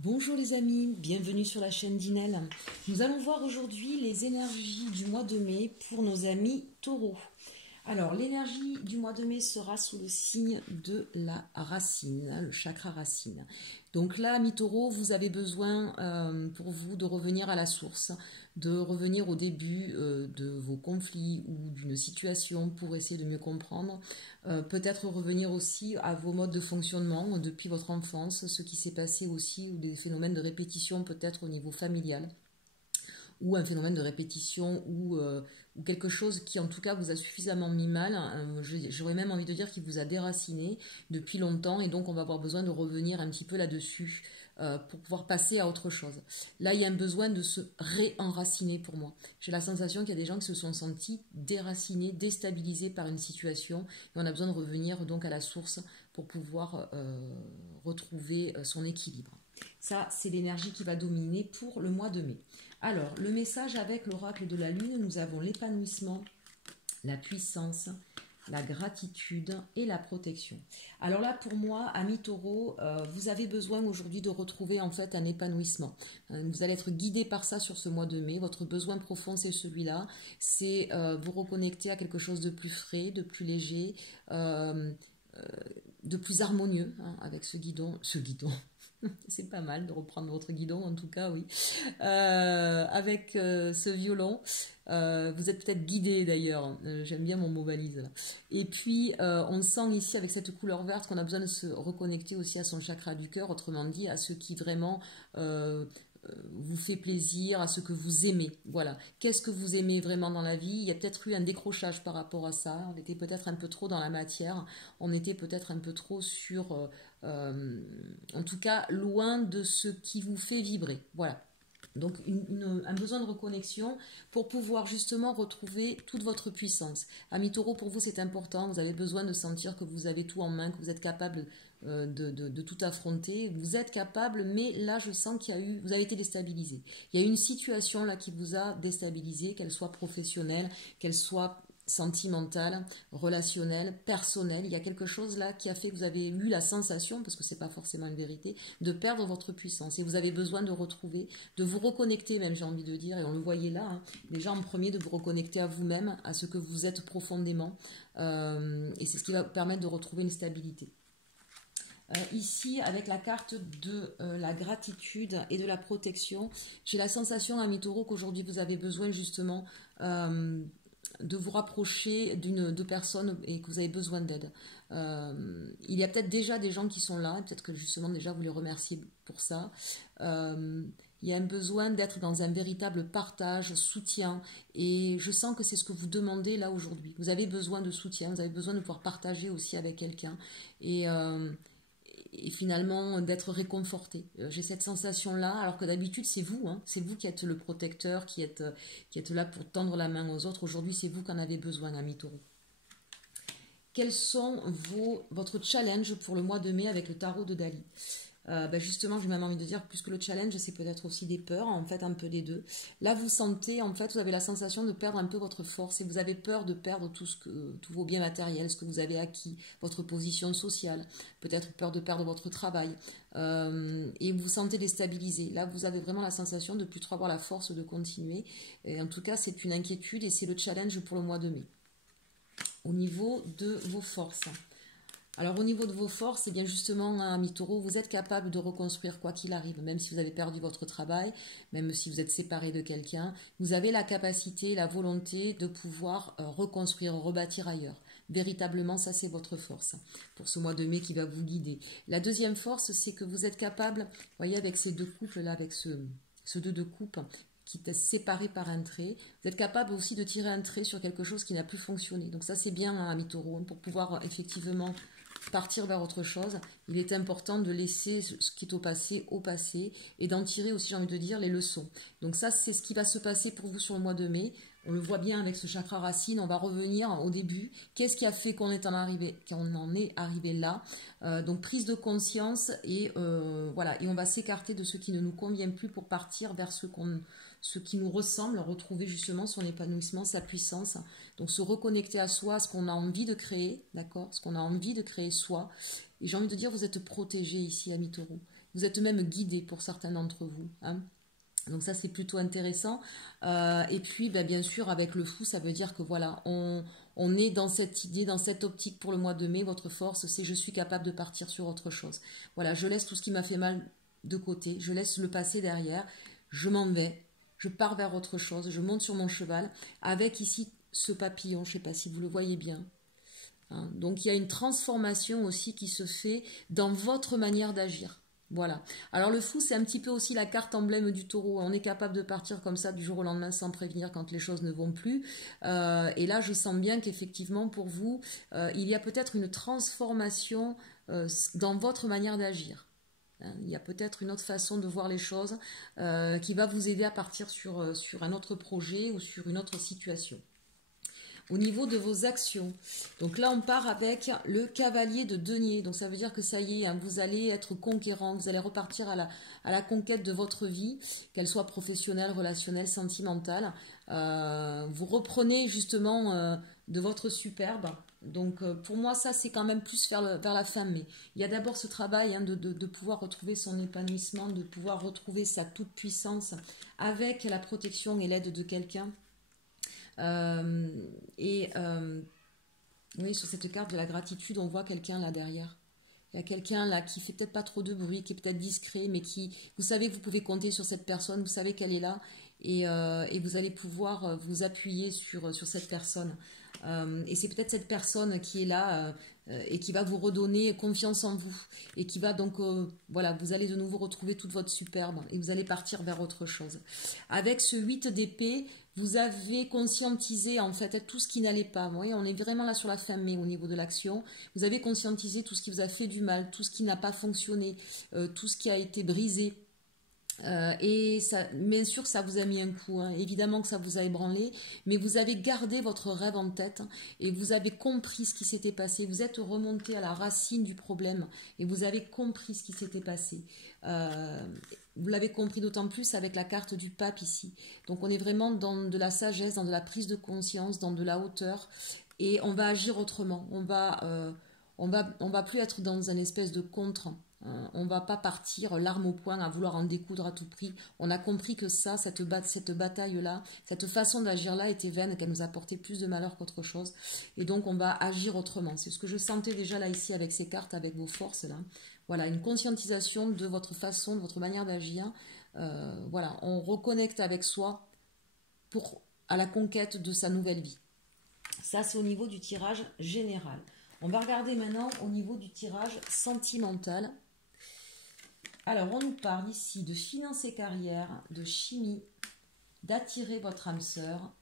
Bonjour les amis, bienvenue sur la chaîne d'Inel. Nous allons voir aujourd'hui les énergies du mois de mai pour nos amis taureaux. Alors, l'énergie du mois de mai sera sous le signe de la racine, le chakra racine. Donc là, amis taureaux, vous avez besoin pour vous de revenir à la source, de revenir au début de vos conflits ou d'une situation pour essayer de mieux comprendre. Peut-être revenir aussi à vos modes de fonctionnement depuis votre enfance, ce qui s'est passé aussi, ou des phénomènes de répétition peut-être au niveau familial ou un phénomène de répétition ou quelque chose qui en tout cas vous a suffisamment mis mal, j'aurais même envie de dire qu'il vous a déraciné depuis longtemps et donc on va avoir besoin de revenir un petit peu là-dessus pour pouvoir passer à autre chose. Là il y a un besoin de se réenraciner pour moi. J'ai la sensation qu'il y a des gens qui se sont sentis déracinés, déstabilisés par une situation et on a besoin de revenir donc à la source pour pouvoir retrouver son équilibre. Ça, c'est l'énergie qui va dominer pour le mois de mai. Alors, le message avec l'oracle de la Lune, nous avons l'épanouissement, la puissance, la gratitude et la protection. Alors là, pour moi, amis taureaux, vous avez besoin aujourd'hui de retrouver en fait un épanouissement. Vous allez être guidé par ça sur ce mois de mai. Votre besoin profond, c'est celui-là. C'est vous reconnecter à quelque chose de plus frais, de plus léger, de plus harmonieux avec ce guidon. Ce guidon. C'est pas mal de reprendre votre guidon, en tout cas, oui. Avec ce violon, vous êtes peut-être guidé d'ailleurs. J'aime bien mon mot valise là. Et puis, on sent ici avec cette couleur verte qu'on a besoin de se reconnecter aussi à son chakra du cœur, autrement dit, à ce qui vraiment vous fait plaisir, à ce que vous aimez. Voilà. Qu'est-ce que vous aimez vraiment dans la vie? Il y a peut-être eu un décrochage par rapport à ça. On était peut-être un peu trop dans la matière. On était peut-être un peu trop sur, en tout cas, loin de ce qui vous fait vibrer. Voilà. Donc un besoin de reconnexion pour pouvoir justement retrouver toute votre puissance. Amis taureau, pour vous c'est important, vous avez besoin de sentir que vous avez tout en main, que vous êtes capable de tout affronter. Vous êtes capable, mais là je sens qu'il y a eu, vous avez été déstabilisé. Il y a eu une situation là qui vous a déstabilisé, qu'elle soit professionnelle, qu'elle soit sentimentale, relationnelle, personnelle. Il y a quelque chose là qui a fait que vous avez eu la sensation, parce que c'est pas forcément une vérité, de perdre votre puissance. Et vous avez besoin de retrouver, de vous reconnecter même, j'ai envie de dire, et on le voyait là, déjà en premier, de vous reconnecter à vous-même, à ce que vous êtes profondément. Et c'est ce qui va vous permettre de retrouver une stabilité. Ici, avec la carte de la gratitude et de la protection, j'ai la sensation, amis taureaux, qu'aujourd'hui vous avez besoin justement de vous rapprocher de personnes et que vous avez besoin d'aide. Il y a peut-être déjà des gens qui sont là, et peut-être que justement déjà vous les remerciez pour ça. Il y a un besoin d'être dans un véritable partage, soutien, et je sens que c'est ce que vous demandez là aujourd'hui. Vous avez besoin de soutien, vous avez besoin de pouvoir partager aussi avec quelqu'un, et finalement d'être réconforté. J'ai cette sensation-là, alors que d'habitude c'est vous, c'est vous qui êtes le protecteur, qui êtes là pour tendre la main aux autres. Aujourd'hui c'est vous qui en avez besoin, amis taureaux. Quels sont votre challenge pour le mois de mai avec le tarot de Dali? Justement, j'ai même envie de dire, plus que le challenge, c'est peut-être aussi des peurs, en fait, un peu des deux. Là, vous sentez, en fait, vous avez la sensation de perdre un peu votre force et vous avez peur de perdre tous vos biens matériels, ce que vous avez acquis, votre position sociale, peut-être peur de perdre votre travail, et vous vous sentez déstabilisé. Là, vous avez vraiment la sensation de ne plus trop avoir la force de continuer. Et en tout cas, c'est une inquiétude et c'est le challenge pour le mois de mai. Au niveau de vos forces. Alors au niveau de vos forces, eh bien justement, amis taureaux, vous êtes capable de reconstruire quoi qu'il arrive, même si vous avez perdu votre travail, même si vous êtes séparé de quelqu'un, vous avez la capacité, la volonté de pouvoir reconstruire, rebâtir ailleurs. Véritablement, ça c'est votre force pour ce mois de mai qui va vous guider. La deuxième force, c'est que vous êtes capable, vous voyez avec ces deux couples là, avec ce 2 de coupe, qui est séparé par un trait, vous êtes capable aussi de tirer un trait sur quelque chose qui n'a plus fonctionné. Donc ça c'est bien, amis taureaux, pour pouvoir effectivement partir vers autre chose. Il est important de laisser ce qui est au passé et d'en tirer aussi, j'ai envie de dire, les leçons. Donc ça c'est ce qui va se passer pour vous sur le mois de mai. On le voit bien avec ce chakra racine, on va revenir au début. Qu'est-ce qui a fait qu'on en est arrivé là? Donc prise de conscience et voilà, et on va s'écarter de ce qui ne nous convient plus pour partir vers ce qui nous ressemble, retrouver justement son épanouissement, sa puissance. Donc se reconnecter à soi, à ce qu'on a envie de créer, d'accord? Ce qu'on a envie de créer soi. Et j'ai envie de dire, vous êtes protégés ici, amis taureaux. vous êtes même guidé pour certains d'entre vous, hein. Donc ça c'est plutôt intéressant. Et puis bien sûr avec le fou, ça veut dire que voilà, on est dans cette idée, dans cette optique pour le mois de mai. Votre force, c'est je suis capable de partir sur autre chose. Voilà, je laisse tout ce qui m'a fait mal de côté, je laisse le passé derrière, je m'en vais, je pars vers autre chose, je monte sur mon cheval avec ici ce papillon, je ne sais pas si vous le voyez bien. Hein. Donc il y a une transformation aussi qui se fait dans votre manière d'agir. Voilà. Alors le fou, c'est un petit peu aussi la carte emblème du taureau. On est capable de partir comme ça du jour au lendemain sans prévenir quand les choses ne vont plus. Et là, je sens bien qu'effectivement, pour vous, il y a peut-être une transformation dans votre manière d'agir. Il y a peut-être une autre façon de voir les choses qui va vous aider à partir sur un autre projet ou sur une autre situation. Au niveau de vos actions, donc là on part avec le cavalier de denier, donc ça veut dire que ça y est, hein, vous allez être conquérant, vous allez repartir à la conquête de votre vie, qu'elle soit professionnelle, relationnelle, sentimentale. Vous reprenez justement de votre superbe. Donc pour moi ça c'est quand même plus vers la fin mai. Il y a d'abord ce travail, hein, de pouvoir retrouver son épanouissement, de pouvoir retrouver sa toute puissance avec la protection et l'aide de quelqu'un. Oui, sur cette carte de la gratitude, on voit quelqu'un là derrière. Il y a quelqu'un là qui fait peut-être pas trop de bruit, qui est peut-être discret, mais qui, vous savez que vous pouvez compter sur cette personne, vous savez qu'elle est là, et vous allez pouvoir vous appuyer sur cette personne. Et c'est peut-être cette personne qui est là et qui va vous redonner confiance en vous. Et qui va donc, voilà, vous allez de nouveau retrouver toute votre superbe et vous allez partir vers autre chose. Avec ce 8 d'épée, vous avez conscientisé en fait tout ce qui n'allait pas. Vous voyez, on est vraiment là sur la fin mai au niveau de l'action. Vous avez conscientisé tout ce qui vous a fait du mal, tout ce qui n'a pas fonctionné, tout ce qui a été brisé. Et ça, bien sûr, ça vous a mis un coup, hein. Évidemment que ça vous a ébranlé, mais vous avez gardé votre rêve en tête, hein, et vous avez compris ce qui s'était passé. Vous êtes remonté à la racine du problème et vous avez compris ce qui s'était passé. Vous l'avez compris d'autant plus avec la carte du pape ici. Donc on est vraiment dans de la sagesse, dans de la prise de conscience, dans de la hauteur, et on va agir autrement. On va plus être dans un espèce de contre. On ne va pas partir l'arme au poing à vouloir en découdre à tout prix. On a compris que ça, cette bataille-là, cette façon d'agir-là était vaine, qu'elle nous apportait plus de malheur qu'autre chose. Et donc, on va agir autrement. C'est ce que je sentais déjà là, ici, avec ces cartes, avec vos forces, là. Voilà, une conscientisation de votre façon, de votre manière d'agir. Voilà, on reconnecte avec soi à la conquête de sa nouvelle vie. Ça, c'est au niveau du tirage général. On va regarder maintenant au niveau du tirage sentimental. Alors, on nous parle ici de finances et carrière, de chimie, d'attirer votre âme sœur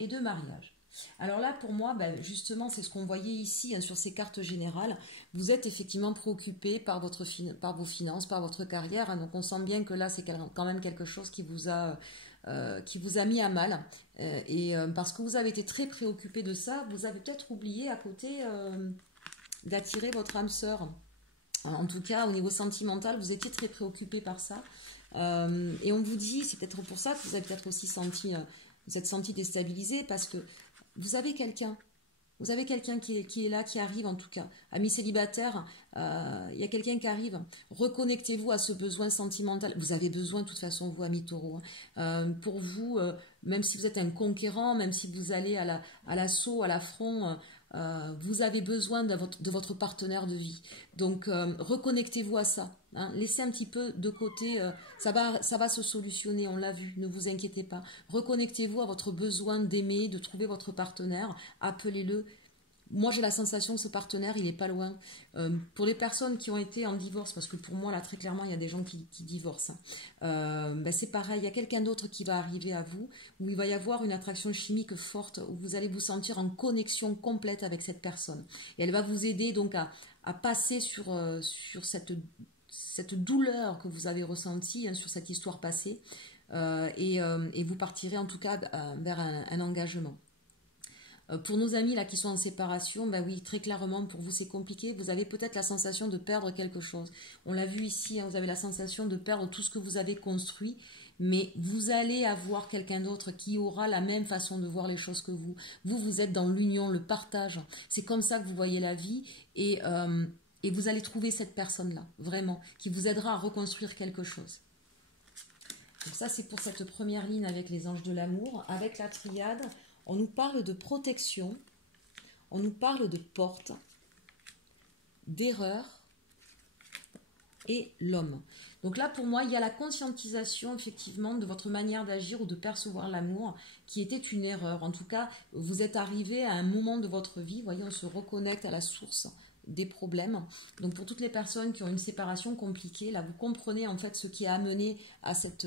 et de mariage. Alors là, pour moi, justement, c'est ce qu'on voyait ici, hein, sur ces cartes générales. Vous êtes effectivement préoccupé par vos finances, par votre carrière. Hein, donc, on sent bien que là, c'est quand même quelque chose qui vous a mis à mal. Parce que vous avez été très préoccupé de ça, vous avez peut-être oublié à côté d'attirer votre âme sœur. En tout cas, au niveau sentimental, vous étiez très préoccupé par ça. Et on vous dit, c'est peut-être pour ça que vous avez peut-être aussi vous êtes senti déstabilisé, parce que vous avez quelqu'un. Vous avez quelqu'un qui est là, qui arrive en tout cas. Amis célibataires, il y a quelqu'un qui arrive. Reconnectez-vous à ce besoin sentimental. Vous avez besoin de toute façon, vous, amis taureaux. Pour vous, même si vous êtes un conquérant, même si vous allez à l'assaut, à l'affront, vous avez besoin de votre partenaire de vie. Donc, reconnectez-vous à ça. Hein. Laissez un petit peu de côté. Ça va se solutionner, on l'a vu. Ne vous inquiétez pas. Reconnectez-vous à votre besoin d'aimer, de trouver votre partenaire. Appelez-le. Moi, j'ai la sensation que ce partenaire, il n'est pas loin. Pour les personnes qui ont été en divorce, parce que pour moi, là, très clairement, il y a des gens qui divorcent. Hein. C'est pareil, il y a quelqu'un d'autre qui va arriver à vous, où il va y avoir une attraction chimique forte, où vous allez vous sentir en connexion complète avec cette personne. Et elle va vous aider donc à passer sur cette douleur que vous avez ressentie, hein, sur cette histoire passée. Et vous partirez en tout cas vers un engagement. Pour nos amis là qui sont en séparation, oui, très clairement, pour vous c'est compliqué. Vous avez peut-être la sensation de perdre quelque chose. On l'a vu ici, hein, vous avez la sensation de perdre tout ce que vous avez construit, mais vous allez avoir quelqu'un d'autre qui aura la même façon de voir les choses que vous. Vous êtes dans l'union, le partage. C'est comme ça que vous voyez la vie, et Et vous allez trouver cette personne-là, vraiment, qui vous aidera à reconstruire quelque chose. Donc ça, c'est pour cette première ligne avec les anges de l'amour. Avec la triade, on nous parle de protection, on nous parle de porte, d'erreur et l'homme. Donc là, pour moi, il y a la conscientisation, effectivement, de votre manière d'agir ou de percevoir l'amour qui était une erreur. En tout cas, vous êtes arrivé à un moment de votre vie, vous voyez, on se reconnecte à la source des problèmes. Donc pour toutes les personnes qui ont une séparation compliquée, là, vous comprenez en fait ce qui a amené à cette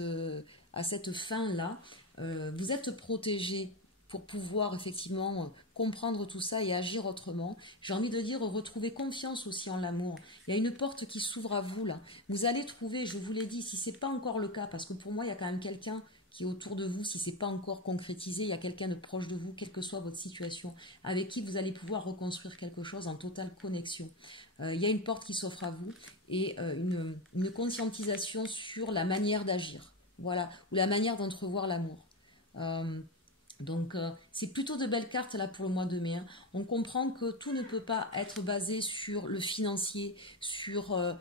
fin-là. Vous êtes protégé pour pouvoir effectivement comprendre tout ça et agir autrement. J'ai envie de dire, retrouver confiance aussi en l'amour. Il y a une porte qui s'ouvre à vous là. Vous allez trouver, je vous l'ai dit, si ce n'est pas encore le cas, parce que pour moi, il y a quand même quelqu'un qui est autour de vous, si ce n'est pas encore concrétisé, il y a quelqu'un de proche de vous, quelle que soit votre situation, avec qui vous allez pouvoir reconstruire quelque chose en totale connexion. Il y a une porte qui s'offre à vous et une conscientisation sur la manière d'agir, voilà, ou la manière d'entrevoir l'amour. Donc, c'est plutôt de belles cartes là pour le mois de mai. Hein. On comprend que tout ne peut pas être basé sur le financier, sur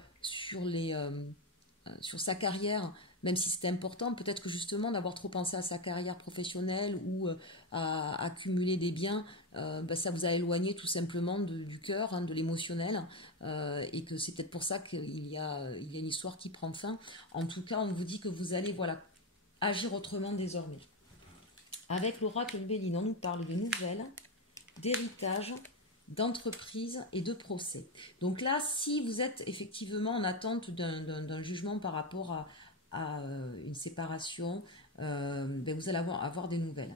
sa carrière, même si c'est important. Peut-être que justement d'avoir trop pensé à sa carrière professionnelle ou à accumuler des biens, ça vous a éloigné tout simplement du cœur, hein, de l'émotionnel, et que c'est peut-être pour ça qu'il y a une histoire qui prend fin. En tout cas, on vous dit que vous allez agir autrement désormais. Avec l'oracle Béline, on nous parle de nouvelles, d'héritage, d'entreprise et de procès. Donc là, si vous êtes effectivement en attente d'un jugement par rapport à une séparation, vous allez avoir des nouvelles.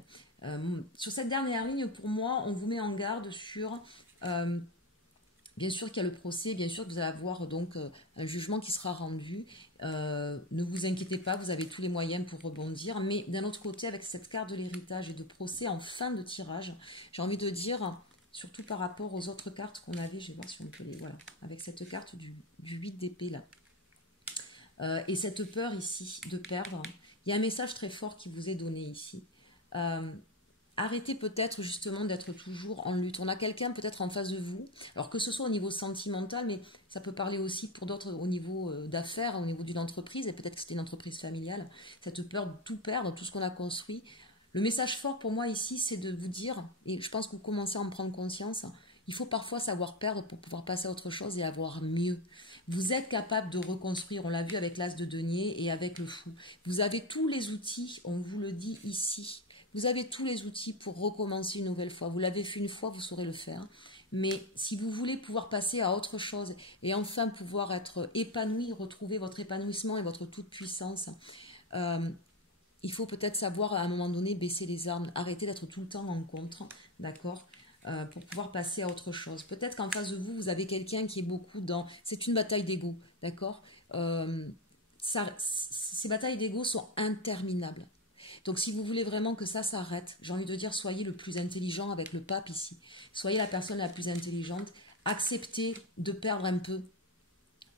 Sur cette dernière ligne, pour moi, on vous met en garde sur... bien sûr qu'il y a le procès, bien sûr que vous allez avoir donc un jugement qui sera rendu. Ne vous inquiétez pas, vous avez tous les moyens pour rebondir. Mais d'un autre côté, avec cette carte de l'héritage et de procès en fin de tirage, j'ai envie de dire, surtout par rapport aux autres cartes qu'on avait, je vais voir si on peut les... Voilà, avec cette carte du 8 d'épée là. Et cette peur ici de perdre, il y a un message très fort qui vous est donné ici. Arrêtez peut-être justement d'être toujours en lutte. On a quelqu'un peut-être en face de vous, alors que ce soit au niveau sentimental, mais ça peut parler aussi pour d'autres au niveau d'affaires, au niveau d'une entreprise, et peut-être que c'était une entreprise familiale, cette peur de tout perdre, tout ce qu'on a construit. Le message fort pour moi ici, c'est de vous dire, et je pense que vous commencez à en prendre conscience, il faut parfois savoir perdre pour pouvoir passer à autre chose et avoir mieux. Vous êtes capable de reconstruire, on l'a vu avec l'as de denier et avec le fou. Vous avez tous les outils, on vous le dit ici. Vous avez tous les outils pour recommencer une nouvelle fois. Vous l'avez fait une fois, vous saurez le faire. Mais si vous voulez pouvoir passer à autre chose et enfin pouvoir être épanoui, retrouver votre épanouissement et votre toute-puissance, il faut peut-être savoir à un moment donné baisser les armes, arrêter d'être tout le temps en contre, d'accord, pour pouvoir passer à autre chose. Peut-être qu'en face de vous, vous avez quelqu'un qui est beaucoup dans... C'est une bataille d'ego, d'accord. Ces batailles d'ego sont interminables. Donc si vous voulez vraiment que ça s'arrête, j'ai envie de dire, soyez le plus intelligent avec le pape ici. Soyez la personne la plus intelligente. Acceptez de perdre un peu,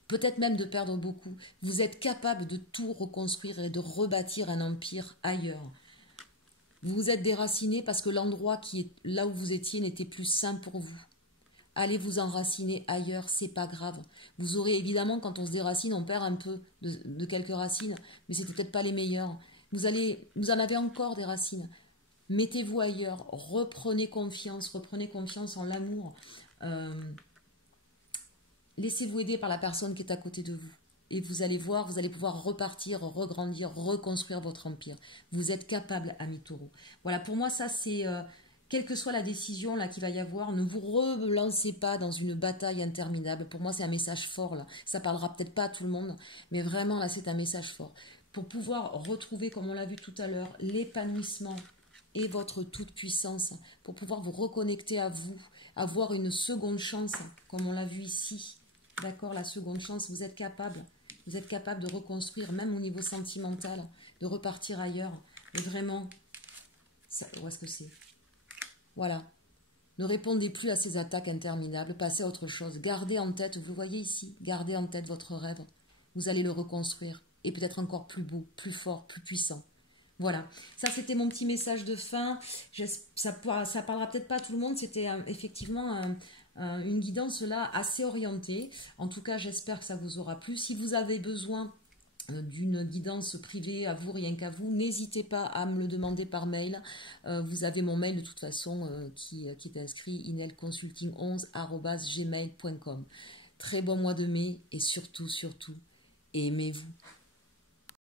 peut-être même de perdre beaucoup. Vous êtes capable de tout reconstruire et de rebâtir un empire ailleurs. Vous vous êtes déraciné parce que l'endroit qui est là où vous étiez n'était plus sain pour vous. Allez vous enraciner ailleurs, c'est pas grave. Vous aurez évidemment, quand on se déracine, on perd un peu de quelques racines, mais c'était peut-être pas les meilleures. Vous en avez encore des racines. Mettez-vous ailleurs, reprenez confiance en l'amour. Laissez-vous aider par la personne qui est à côté de vous. Et vous allez voir, vous allez pouvoir repartir, regrandir, reconstruire votre empire. Vous êtes capable, ami Taureau. Voilà, pour moi, ça c'est... quelle que soit la décision là qu'il va y avoir, ne vous relancez pas dans une bataille interminable. Pour moi, c'est un message fort là. Ça parlera peut-être pas à tout le monde, mais vraiment là, c'est un message fort. Pour pouvoir retrouver, comme on l'a vu tout à l'heure, l'épanouissement et votre toute-puissance, pour pouvoir vous reconnecter à vous, avoir une seconde chance, comme on l'a vu ici. D'accord, la seconde chance, vous êtes capable de reconstruire, même au niveau sentimental, de repartir ailleurs. Mais vraiment, où est-ce que c'est ? Voilà. Ne répondez plus à ces attaques interminables, passez à autre chose. Gardez en tête, vous voyez ici, gardez en tête votre rêve. Vous allez le reconstruire. Et peut-être encore plus beau, plus fort, plus puissant. Voilà, ça c'était mon petit message de fin. Ça parlera peut-être pas à tout le monde, c'était effectivement Une guidance là assez orientée. En tout cas, j'espère que ça vous aura plu. Si vous avez besoin d'une guidance privée à vous, rien qu'à vous, n'hésitez pas à me le demander par mail. Vous avez mon mail de toute façon qui est inscrit inelconsulting11@gmail.com. Très bon mois de mai et surtout, aimez-vous.